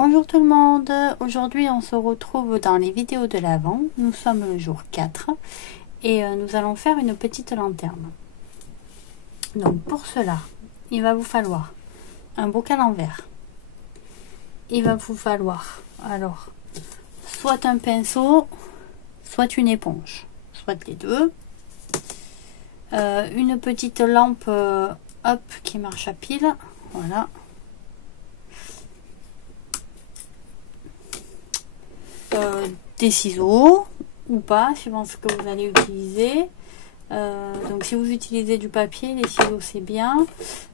Bonjour tout le monde, aujourd'hui on se retrouve dans les vidéos de l'Avent. Nous sommes le jour 4 et nous allons faire une petite lanterne. Donc pour cela, il va vous falloir un bocal en verre. Il va vous falloir alors soit un pinceau, soit une éponge, soit les deux. Une petite lampe hop qui marche à pile, voilà. Des ciseaux ou pas, suivant ce que vous allez utiliser. Donc si vous utilisez du papier, les ciseaux c'est bien.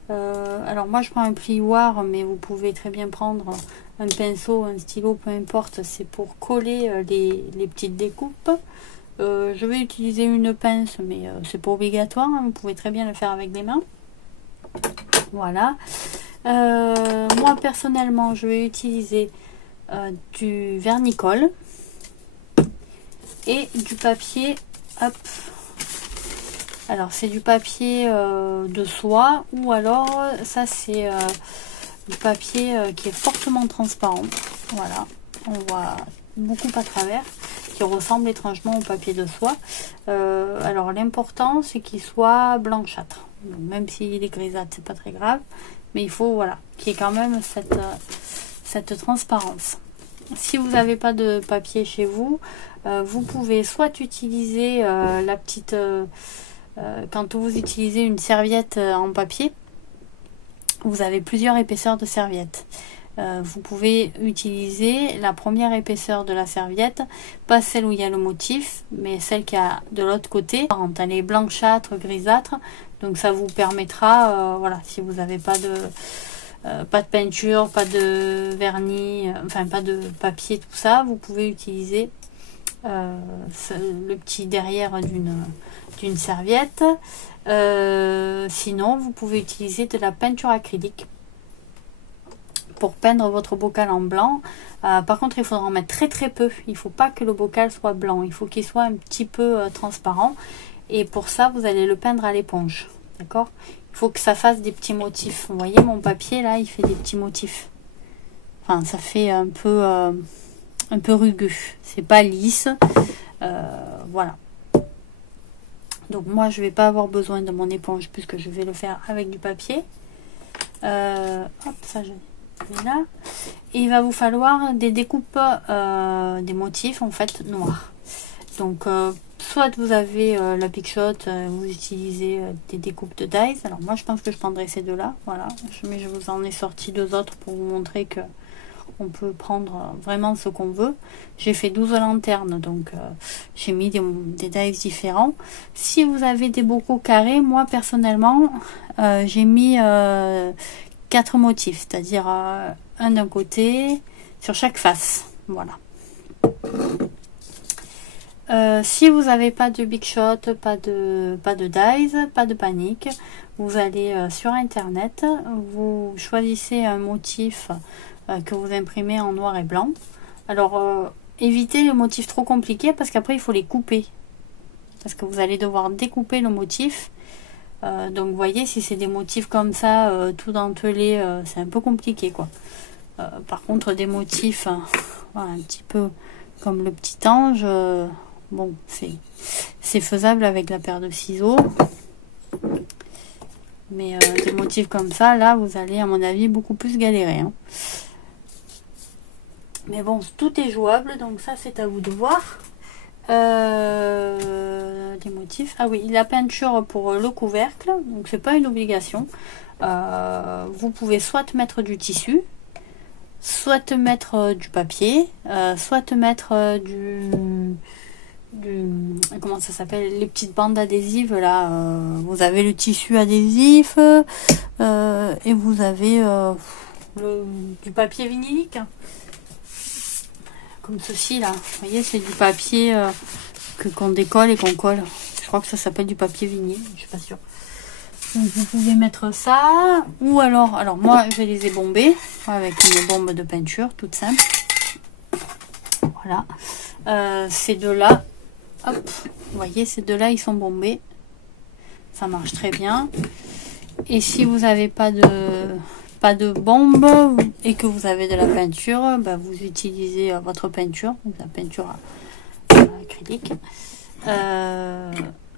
Alors moi je prends un plioir, mais vous pouvez très bien prendre un pinceau, un stylo, peu importe, c'est pour coller les petites découpes. Je vais utiliser une pince, mais c'est pas obligatoire, hein, vous pouvez très bien le faire avec les mains. Voilà. Moi personnellement je vais utiliser du vernicole et du papier, hop, alors c'est du papier de soie, ou alors ça c'est du papier qui est fortement transparent, voilà, on voit beaucoup à travers, qui ressemble étrangement au papier de soie. Alors l'important c'est qu'il soit blanchâtre, donc, même s'il est grisâtre c'est pas très grave, mais il faut, voilà, qu'il y ait quand même cette transparence. Si vous n'avez pas de papier chez vous, vous pouvez soit utiliser la petite... quand vous utilisez une serviette en papier, vous avez plusieurs épaisseurs de serviette. Vous pouvez utiliser la première épaisseur de la serviette, pas celle où il y a le motif, mais celle qui a de l'autre côté. Elle est blanchâtre, grisâtre, donc ça vous permettra, voilà, si vous n'avez pas de peinture, pas de vernis, enfin pas de papier, tout ça, vous pouvez utiliser le petit derrière d'une serviette. Sinon, vous pouvez utiliser de la peinture acrylique pour peindre votre bocal en blanc. Par contre, il faudra en mettre très très peu. Il ne faut pas que le bocal soit blanc, il faut qu'il soit un petit peu transparent. Et pour ça, vous allez le peindre à l'éponge. D'accord ? Il faut que ça fasse des petits motifs. Vous voyez mon papier là, il fait des petits motifs. Enfin, ça fait un peu rugueux. C'est pas lisse. Voilà. Donc moi, je vais pas avoir besoin de mon éponge puisque je vais le faire avec du papier. Hop, ça je vais là. Et il va vous falloir des découpes, des motifs en fait noirs. Donc soit vous avez la Big Shot, vous utilisez des découpes de dies. Alors moi je pense que je prendrai ces deux là, voilà, mais je vous en ai sorti deux autres pour vous montrer que on peut prendre vraiment ce qu'on veut. J'ai fait 12 lanternes, donc j'ai mis des dies différents. Si vous avez des bocaux carrés, moi personnellement j'ai mis 4 motifs, c'est-à-dire un d'un côté sur chaque face, voilà. Si vous n'avez pas de Big Shot, pas de dies, pas de panique, vous allez sur internet, vous choisissez un motif que vous imprimez en noir et blanc. Alors évitez les motifs trop compliqués parce qu'après il faut les couper, parce que vous allez devoir découper le motif. Donc vous voyez, si c'est des motifs comme ça tout dentelés, c'est un peu compliqué quoi. Par contre des motifs voilà, un petit peu comme le petit ange, bon, c'est faisable avec la paire de ciseaux. Mais des motifs comme ça, là, vous allez, à mon avis, beaucoup plus galérer. Hein. Mais bon, tout est jouable, donc ça, c'est à vous de voir. Des motifs. Ah oui, la peinture pour le couvercle, donc c'est pas une obligation. Vous pouvez soit mettre du tissu, soit mettre du papier, soit mettre comment ça s'appelle, les petites bandes adhésives là, vous avez le tissu adhésif et vous avez du papier vinylique comme ceci là, vous voyez, c'est du papier qu'on décolle et qu'on colle. Je crois que ça s'appelle du papier vinyle, je suis pas sûre. Donc vous pouvez mettre ça, ou alors moi je les ai bombés avec une bombe de peinture toute simple. Voilà, ces deux là, hop, vous voyez, ces deux là ils sont bombés, ça marche très bien. Et si vous n'avez pas pas de bombe et que vous avez de la peinture, bah, vous utilisez votre peinture, donc la peinture à acrylique.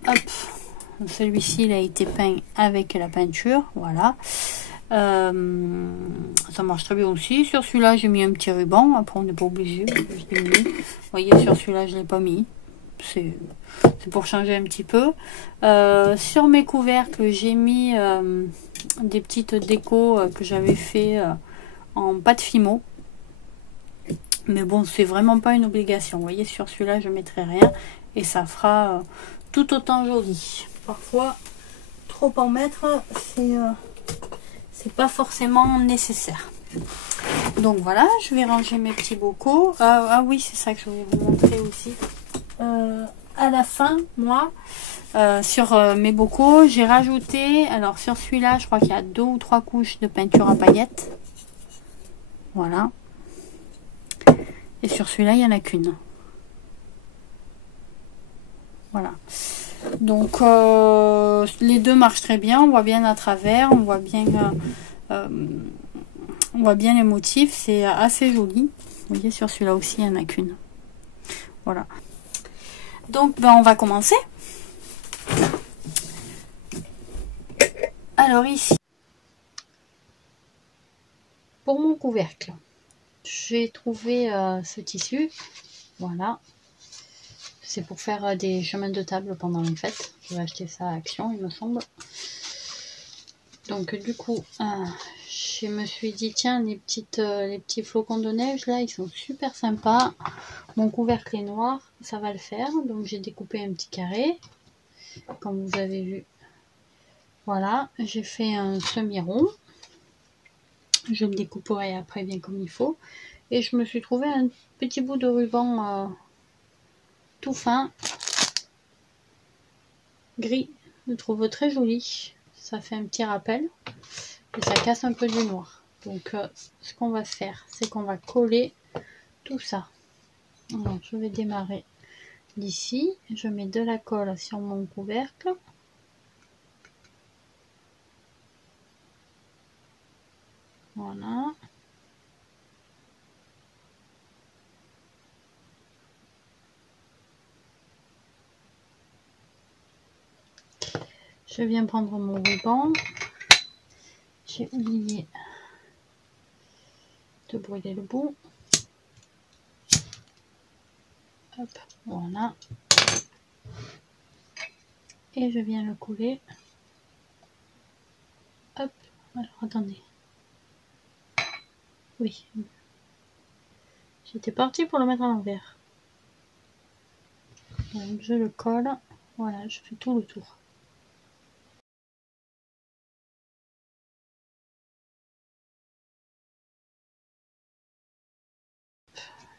Hop, celui-ci il a été peint avec la peinture, voilà. Ça marche très bien aussi. Sur celui-là j'ai mis un petit ruban, après on n'est pas obligé, je l'ai mis. Vous voyez, sur celui-là je l'ai pas mis, c'est pour changer un petit peu. Sur mes couvercles j'ai mis des petites décos que j'avais fait en pâte Fimo, mais bon, c'est vraiment pas une obligation. Vous voyez, sur celui-là je mettrai rien et ça fera tout autant joli. Parfois trop en mettre, c'est pas forcément nécessaire. Donc voilà, je vais ranger mes petits bocaux. Ah oui, c'est ça que je voulais vous montrer aussi. À la fin, moi, sur mes bocaux, j'ai rajouté, alors sur celui-là, je crois qu'il y a 2 ou 3 couches de peinture à paillettes. Voilà. Et sur celui-là, il n'y en a qu'une. Voilà. Donc, les deux marchent très bien. On voit bien à travers. On voit bien les motifs. C'est assez joli. Vous voyez, sur celui-là aussi, il n'y en a qu'une. Voilà. Donc, ben, on va commencer. Alors, ici, pour mon couvercle, j'ai trouvé ce tissu. Voilà. C'est pour faire des chemins de table pendant les fêtes. Je vais acheter ça à Action, il me semble. Donc du coup, je me suis dit, tiens, les petits flocons de neige, là, ils sont super sympas. Mon couvercle est noir, ça va le faire. Donc j'ai découpé un petit carré, comme vous avez vu. Voilà, j'ai fait un semi-rond. Je le découperai après bien comme il faut. Et je me suis trouvé un petit bout de ruban tout fin, gris. Je le trouve très joli. Ça fait un petit rappel. Et ça casse un peu du noir. Donc ce qu'on va faire, c'est qu'on va coller tout ça. Alors, je vais démarrer d'ici. Je mets de la colle sur mon couvercle. Voilà. Je viens prendre mon ruban. J'ai oublié de brûler le bout. Hop, voilà. Et je viens le couler. Hop, alors attendez. Oui. J'étais partie pour le mettre à l'envers. Donc je le colle. Voilà, je fais tout le tour.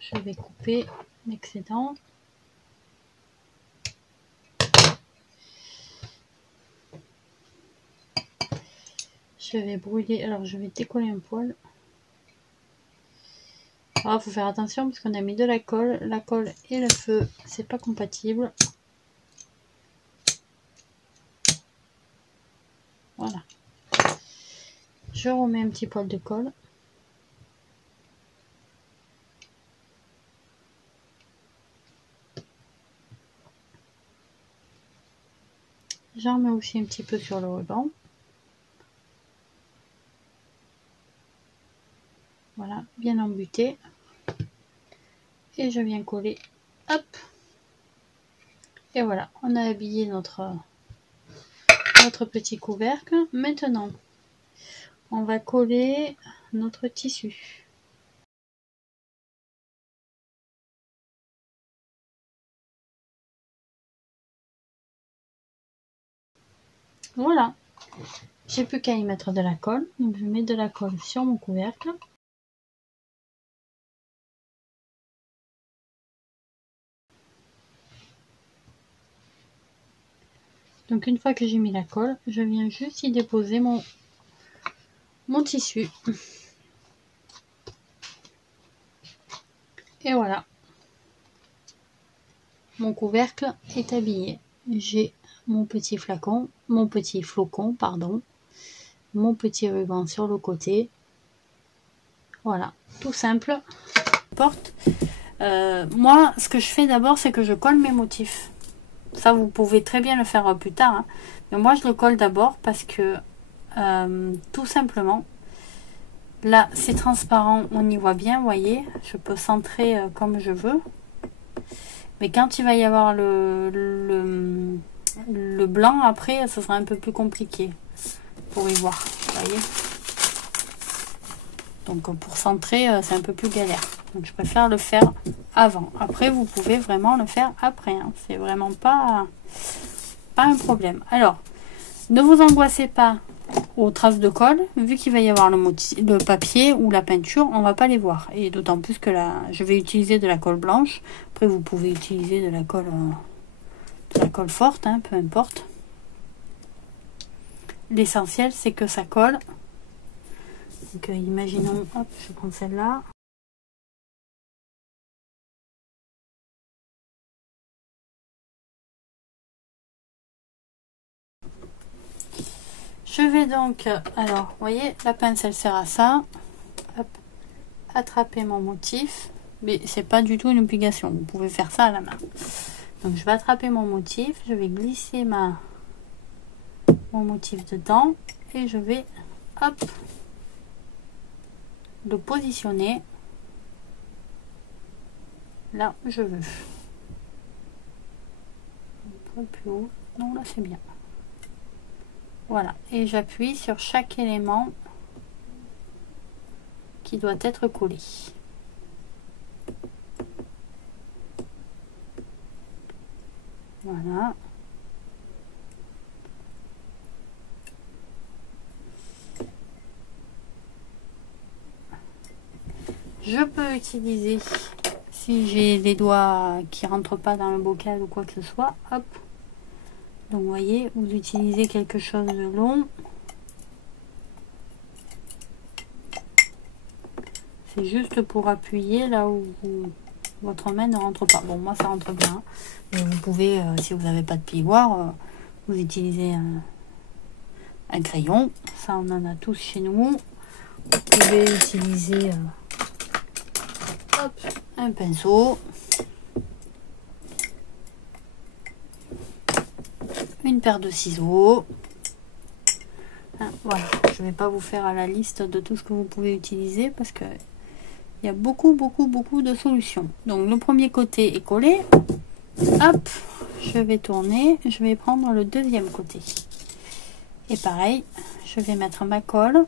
Je vais couper l'excédent. Je vais brûler, alors je vais décoller un poil. Alors, faut faire attention parce qu'on a mis de la colle. La colle et le feu, c'est pas compatible. Voilà. Je remets un petit poil de colle. J'en remets aussi un petit peu sur le ruban. Voilà, bien embuté. Et je viens coller. Hop. Et voilà, on a habillé notre petit couvercle. Maintenant, on va coller notre tissu. Voilà. J'ai plus qu'à y mettre de la colle. Donc je mets de la colle sur mon couvercle. Donc une fois que j'ai mis la colle, je viens juste y déposer mon tissu. Et voilà. Mon couvercle est habillé. J'ai mon petit flocon, pardon. Mon petit ruban sur le côté. Voilà, tout simple. Porte. Moi, ce que je fais d'abord, c'est que je colle mes motifs. Ça, vous pouvez très bien le faire plus tard, hein. Mais moi, je le colle d'abord parce que tout simplement, là, c'est transparent, on y voit bien, vous voyez. Je peux centrer comme je veux. Mais quand il va y avoir le blanc, après, ce sera un peu plus compliqué pour y voir, vous voyez. Donc, pour centrer, c'est un peu plus galère. Donc, je préfère le faire avant. Après, vous pouvez vraiment le faire après, hein. C'est vraiment pas un problème. Alors, ne vous angoissez pas aux traces de colle, vu qu'il va y avoir le papier ou la peinture, on va pas les voir. Et d'autant plus que là, je vais utiliser de la colle blanche. Après, vous pouvez utiliser de la colle forte, hein, peu importe. L'essentiel, c'est que ça colle. Donc, imaginons, hop, je prends celle-là. Je vais donc, alors, vous voyez, la pince, elle sert à ça. Hop, attraper mon motif. Mais c'est pas du tout une obligation. Vous pouvez faire ça à la main. Donc, je vais attraper mon motif. Je vais glisser mon motif dedans. Et je vais, hop, le positionner là où je veux. Un peu plus haut. Non, là, c'est bien. Voilà. Et j'appuie sur chaque élément qui doit être collé. Voilà. Je peux utiliser, si j'ai les doigts qui rentrent pas dans le bocal ou quoi que ce soit, hop. Donc vous voyez, vous utilisez quelque chose de long. C'est juste pour appuyer là où votre main ne rentre pas. Bon, moi ça rentre bien. Mais vous pouvez, si vous n'avez pas de plioir, vous utilisez un crayon. Ça, on en a tous chez nous. Vous pouvez utiliser hop, un pinceau. Une paire de ciseaux. Hein, voilà, je ne vais pas vous faire la liste de tout ce que vous pouvez utiliser parce que il y a beaucoup de solutions. Donc le premier côté est collé. Hop, je vais tourner. Je vais prendre le deuxième côté. Et pareil, je vais mettre ma colle.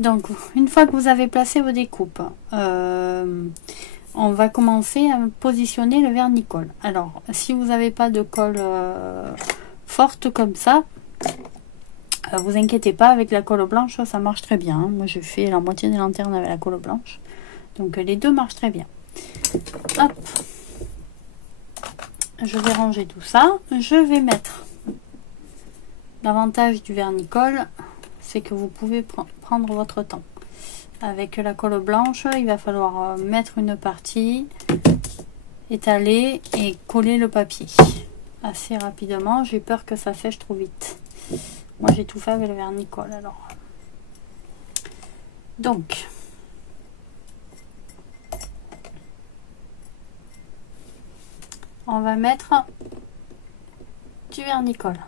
Donc, une fois que vous avez placé vos découpes, on va commencer à positionner le vernis-colle. Alors, si vous n'avez pas de colle forte comme ça, vous inquiétez pas, avec la colle blanche, ça marche très bien. Hein. Moi, j'ai fait la moitié des lanternes avec la colle blanche. Donc, les deux marchent très bien. Hop. Je vais ranger tout ça. Je vais mettre l'avantage du vernis-colle, c'est que vous pouvez prendre votre temps. Avec la colle blanche, il va falloir mettre une partie, étaler et coller le papier assez rapidement. J'ai peur que ça sèche trop vite. Moi, j'ai tout fait avec le vernis-colle. Alors, donc, on va mettre du vernis-colle.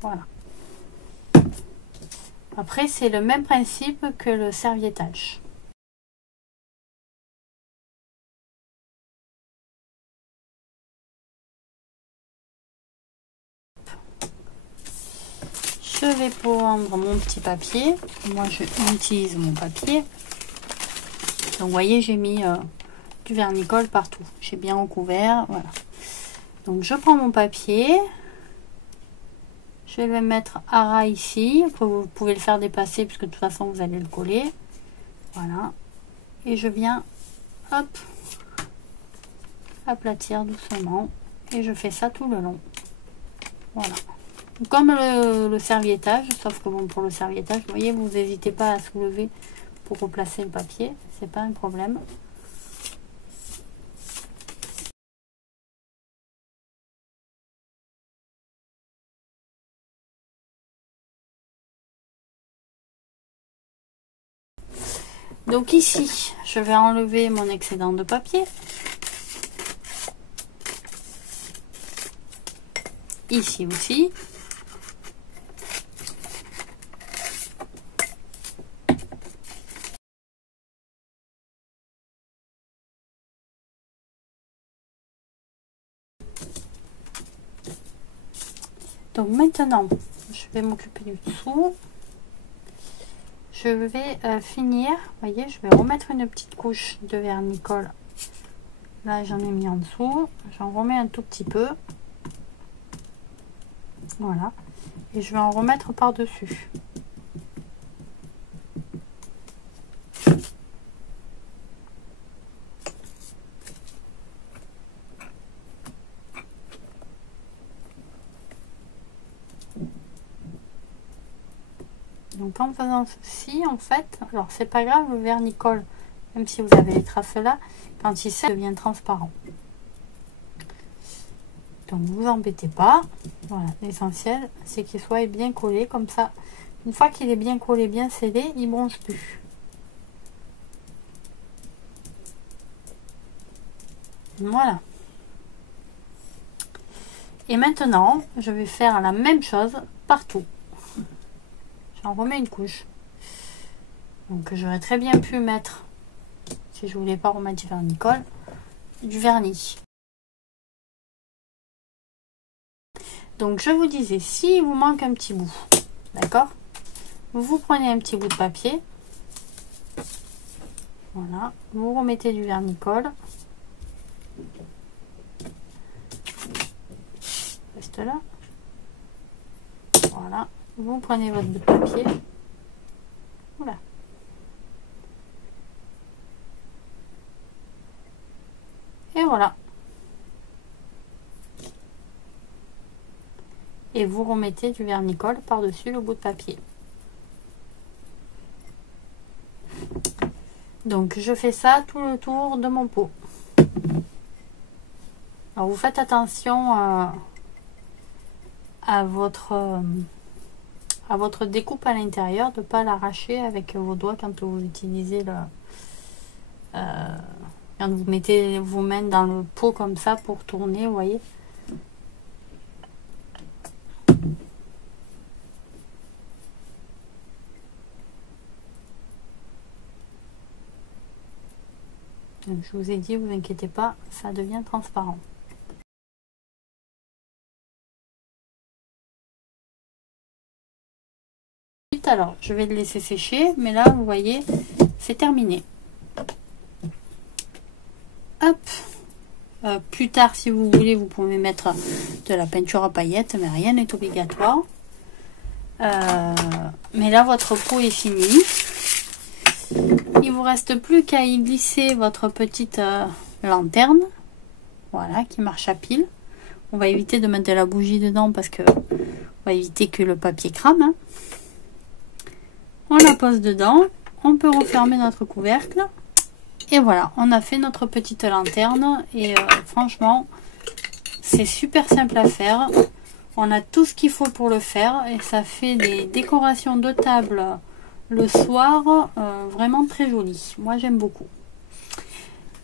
Voilà. Après, c'est le même principe que le serviettage. Je vais prendre mon petit papier. Moi, je utilise mon papier. Donc, vous voyez, j'ai mis du vernis-colle partout. J'ai bien recouvert. Voilà. Donc, je prends mon papier. Je vais le mettre à ras ici. Après, vous pouvez le faire dépasser puisque de toute façon, vous allez le coller. Voilà. Et je viens, hop, aplatir doucement. Et je fais ça tout le long. Voilà. comme le serviettage, sauf que bon, pour le serviettage, vous voyez, vous n'hésitez pas à soulever pour replacer le papier, c'est pas un problème. Donc ici, je vais enlever mon excédent de papier. Ici aussi. Donc maintenant, je vais m'occuper du dessous. Je vais finir, vous voyez, je vais remettre une petite couche de vernis-colle. Là, j'en ai mis en dessous. J'en remets un tout petit peu. Voilà. Et je vais en remettre par-dessus. Donc en faisant ceci, en fait, alors c'est pas grave, le vernis-colle, même si vous avez les traces là, quand il sèche, il devient transparent. Donc vous embêtez pas. Voilà, l'essentiel c'est qu'il soit bien collé comme ça. Une fois qu'il est bien collé, bien scellé, il bronche plus. Voilà. Et maintenant, je vais faire la même chose partout. J'en remets une couche. Donc j'aurais très bien pu mettre, si je voulais pas remettre du vernis-colle, du vernis. Donc je vous disais, si vous manque un petit bout, d'accord, vous prenez un petit bout de papier, voilà, vous remettez du vernis-colle, reste là, voilà, vous prenez votre bout de papier, voilà, et voilà, et vous remettez du vernis-colle par-dessus le bout de papier. Donc je fais ça tout le tour de mon pot. Alors vous faites attention à votre découpe à l'intérieur, de ne pas l'arracher avec vos doigts quand vous utilisez le quand vous mettez vos mains dans le pot comme ça pour tourner, vous voyez. Donc, je vous ai dit, vous inquiétez pas, ça devient transparent. Alors, je vais le laisser sécher, mais là, vous voyez, c'est terminé. Hop. Plus tard, si vous voulez, vous pouvez mettre de la peinture à paillettes, mais rien n'est obligatoire. Mais là, votre pot est fini. Il vous reste plus qu'à y glisser votre petite lanterne, voilà, qui marche à pile. On va éviter de mettre de la bougie dedans parce que on va éviter que le papier crame. Hein. On la pose dedans, on peut refermer notre couvercle et voilà, on a fait notre petite lanterne et franchement, c'est super simple à faire. On a tout ce qu'il faut pour le faire et ça fait des décorations de table le soir vraiment très joli. Moi j'aime beaucoup.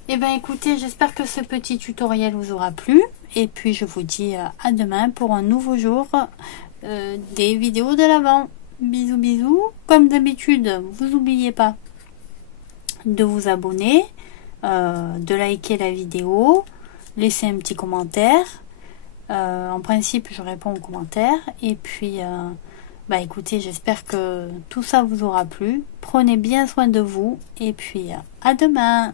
Et bien écoutez, j'espère que ce petit tutoriel vous aura plu et puis je vous dis à demain pour un nouveau jour des vidéos de l'Avent. Bisous bisous. Comme d'habitude, vous n'oubliez pas de vous abonner, de liker la vidéo, laisser un petit commentaire. En principe, je réponds aux commentaires et puis bah écoutez, j'espère que tout ça vous aura plu. Prenez bien soin de vous et puis à demain.